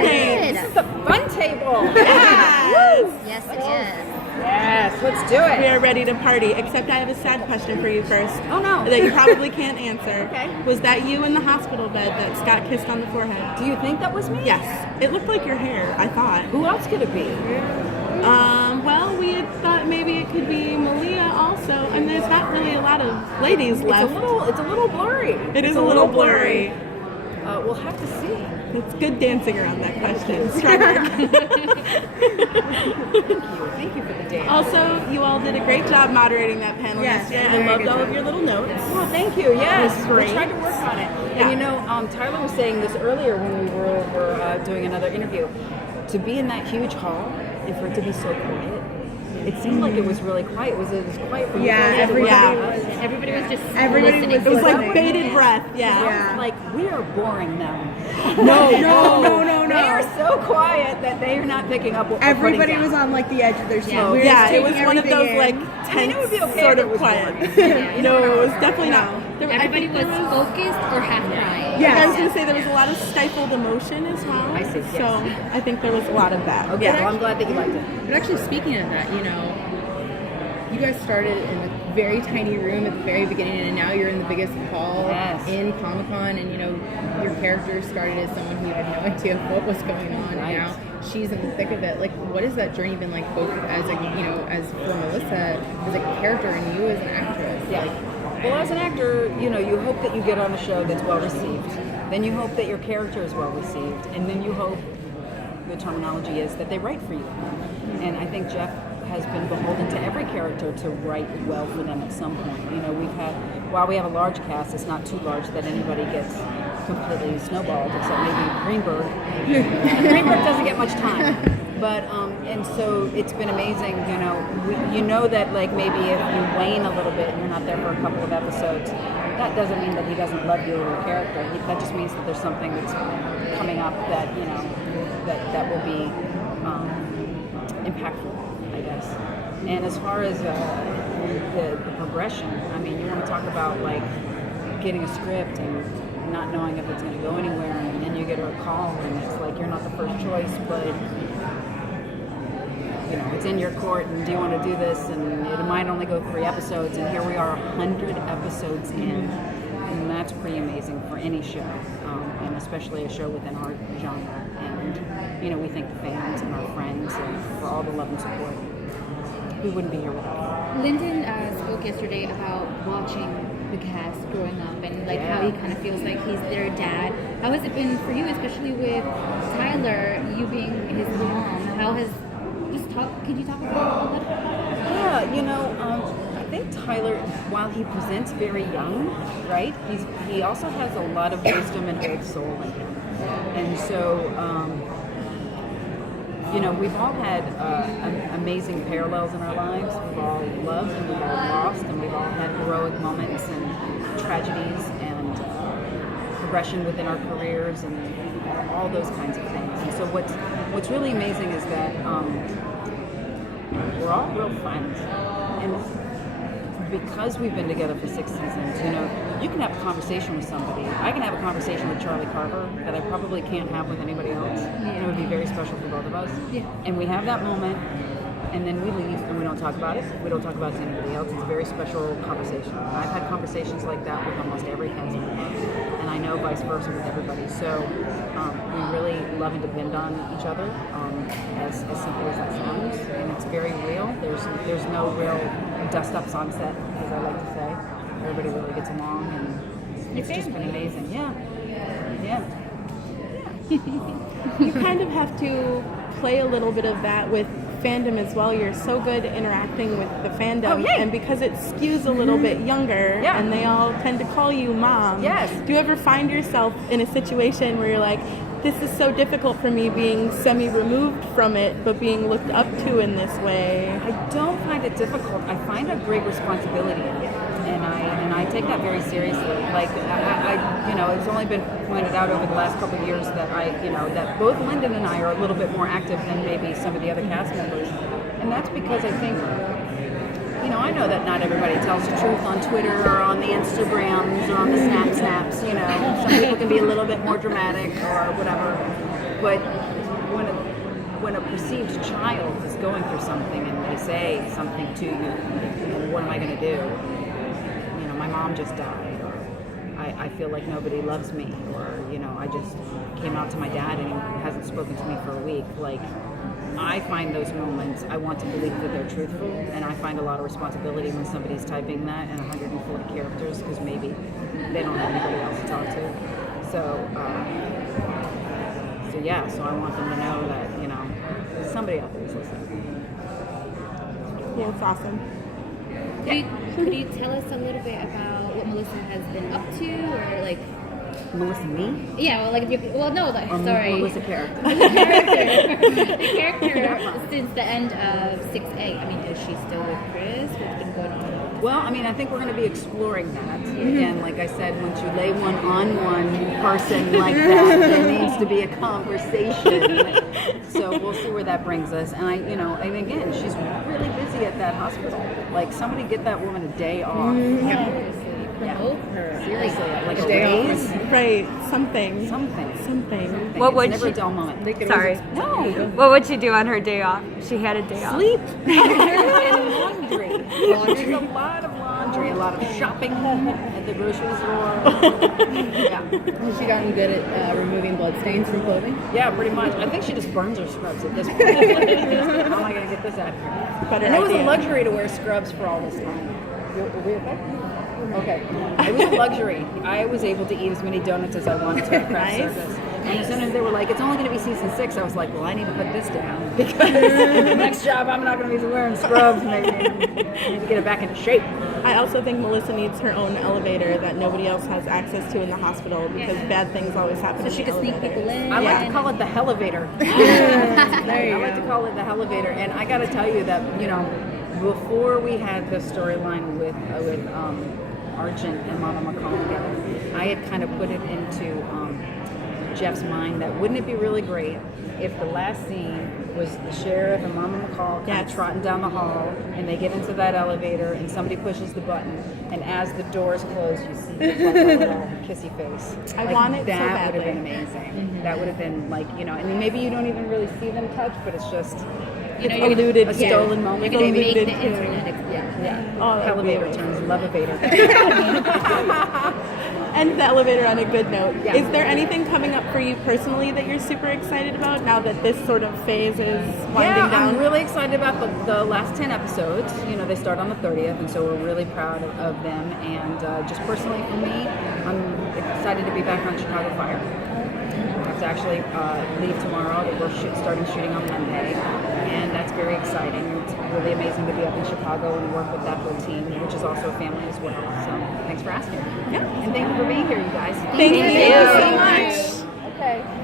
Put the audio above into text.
This is the fun table. Yes, it is. Yes, let's do it. We are ready to party, except I have a sad question for you first. Oh, no. That you probably can't answer. Okay. Was that you in the hospital bed that Scott kissed on the forehead? Do you think that was me? Yes. It looked like your hair, I thought. Who else could it be? Well, we had thought maybe it could be Malia also, and there's not really a lot of ladies left. It's a little blurry. It is a little blurry. We'll have to see. It's good dancing around that question. Strong work. Thank you for the dance. Also, you all did a great job moderating that panel yesterday. I loved all of your little notes. Well, thank you. Yes, It was we great. tried to work on it. Yeah. And Tyler was saying this earlier when we were doing another interview. To be in that huge hall and for it to be so quiet, it seemed like it was really quiet. Was it as quiet for you guys? Everybody was just Everybody listening. was, it was like listening. bated breath. I Yeah. was like, we are boring them. No. They are so quiet that they are not picking up what we're Everybody putting down. was on like the edge of their seat. Yeah. We were Yeah, just it was taking one of those everything like in. tense it would be okay sort if of it was quiet. boring. No, it was definitely not. I Everybody think was there focused or half crying. Yeah. I was going to say there was a lot of stifled emotion as well. I see, yes. So I think there was a lot of that. Okay, well, I'm glad that you liked it. But actually, speaking of that, you guys started in a very tiny room at the very beginning, and now you're in the biggest hall in Comic-Con, and your character started as someone who had no idea what was going on, Right. and now she's in the thick of it. Like, what has that journey been like, both as as for Melissa as a character and you as an actress? Yeah. Well, as an actor, you hope that you get on a show that's well received. Then you hope that your character is well received, and then you hope, the terminology is, that they write for you. And I think Jeff has been beholden to every character to write well for them at some point. While we have a large cast, it's not too large that anybody gets completely snowballed, except maybe Greenberg. Greenberg doesn't get much time. But, and so it's been amazing, that like maybe if you wane a little bit and you're not there for a couple of episodes, that doesn't mean that he doesn't love you or your character. That just means that there's something that's coming up that, that will be impactful, I guess. And as far as the progression, I mean, you want to talk about like getting a script and not knowing if it's going to go anywhere, and then you get a call and it's like you're not the first choice, but it's in your court, and do you want to do this? And it might only go 3 episodes, and here we are 100 episodes in, and that's pretty amazing for any show, and especially a show within our genre. And we thank the fans and our friends for all the love and support. We wouldn't be here without it. Lyndon spoke yesterday about watching the cast growing up and like how he kind of feels like he's their dad. How has it been for you, especially with Tyler, you being his mom? How has could you talk about that a little bit? Yeah, I think Tyler, while he presents very young, right, he also has a lot of wisdom and old soul in him. And so, we've all had amazing parallels in our lives. We've all loved and we've all lost, and we've all had heroic moments and tragedies and progression within our careers and all those kinds of things. And so what's really amazing is that we're all real friends. And because we've been together for 6 seasons, you can have a conversation with somebody. I can have a conversation with Charlie Carver that I probably can't have with anybody else. And it would be very special for both of us. Yeah. And we have that moment, and then we leave, and we don't talk about it. We don't talk about it to anybody else. It's a very special conversation. And I've had conversations like that with almost every cast member, and I know vice versa with everybody. So we really love and depend on each other, as simple as that sounds. And it's very real. There's no real dust-ups on set, as I like to say. Everybody really gets along, and it's just been amazing. Yeah. You kind of have to play a little bit of that with fandom as well. You're so good interacting with the fandom, and because it skews a little bit younger, and they all tend to call you mom. Yes. Do you ever find yourself in a situation where you're like, this is so difficult for me being semi-removed from it, but being looked up to in this way? I don't find it difficult. I find a great responsibility in it, and I take that very seriously. Like it's only been pointed out over the last couple of years that that both Lyndon and I are a little bit more active than maybe some of the other cast members, and that's because I think. I know that not everybody tells the truth on Twitter or on the Instagrams or on the snaps. Some people can be a little bit more dramatic or whatever. But when a perceived child is going through something and they say something to you, what am I going to do? My mom just died, or I feel like nobody loves me, or I just came out to my dad and he hasn't spoken to me for a week. Like, I find those moments, I want to believe that they're truthful, and I find a lot of responsibility when somebody's typing that in 140 characters because maybe they don't have anybody else to talk to. So I want them to know that somebody out there is listening. Yeah, it's awesome. Could you tell us a little bit about what Melissa has been up to, or like Melissa, me? Yeah, well, like sorry, Melissa character. the character since the end of 6A. I mean, is she still with Chris? What's been going on? Well, I mean, I think we're going to be exploring that. Again, like I said, once you lay one on one person like that, there needs to be a conversation. So we'll see where that brings us. And and again, she's really busy at that hospital. Like, somebody get that woman a day off. Promote her. Seriously, like a day raise. Right, something. What would never she? a dull moment. Sorry. No. What would she do on her day off? She had a day off. Sleep and laundry. There's a lot of laundry, a lot of shopping at the grocery store. Yeah. Has she gotten good at removing bloodstains from clothing? Yeah, pretty much. I think she just burns her scrubs at this point. How am I going to get this out? And it was a luxury to wear scrubs for all this time. Are we okay? Okay. It was a luxury. I was able to eat as many donuts as I wanted to at craft service. And as soon as they were like, it's only going to be season 6, I was like, well, I need to put this down because the next job I'm not going to be wearing scrubs. Maybe I need to get it back into shape. I also think Melissa needs her own elevator that nobody else has access to in the hospital because bad things always happen. So she can sneak people in. I like to call it the elevator. I like to call it the elevator. And I got to tell you that, before we had the storyline with Argent and Mama McCall together, I had kind of put it into Jeff's mind that wouldn't it be really great if the last scene was the sheriff and Mama McCall kind of trotting down the hall and they get into that elevator and somebody pushes the button and as the doors close you see the little kissy face. I want it so that badly. would have been amazing. That would have been like, and maybe you don't even really see them touch, but it's just alluded a to. stolen moment. You're gonna make alluded the to. internet Oh, Elevator turns love-evator. End the elevator on a good note. Yeah. Is there anything coming up for you personally that you're super excited about now that this sort of phase is winding down? I'm really excited about the last 10 episodes. They start on the 30th, and so we're really proud of them. And just personally for me, I'm excited to be back on Chicago Fire. I have to actually leave tomorrow. We're starting shooting on Monday, and that's very exciting. It's really amazing to be up in Chicago and work with that whole team, which is also a family as well. So thanks for asking. Yeah. And thank you for being here, you guys. Thank you so much. Okay.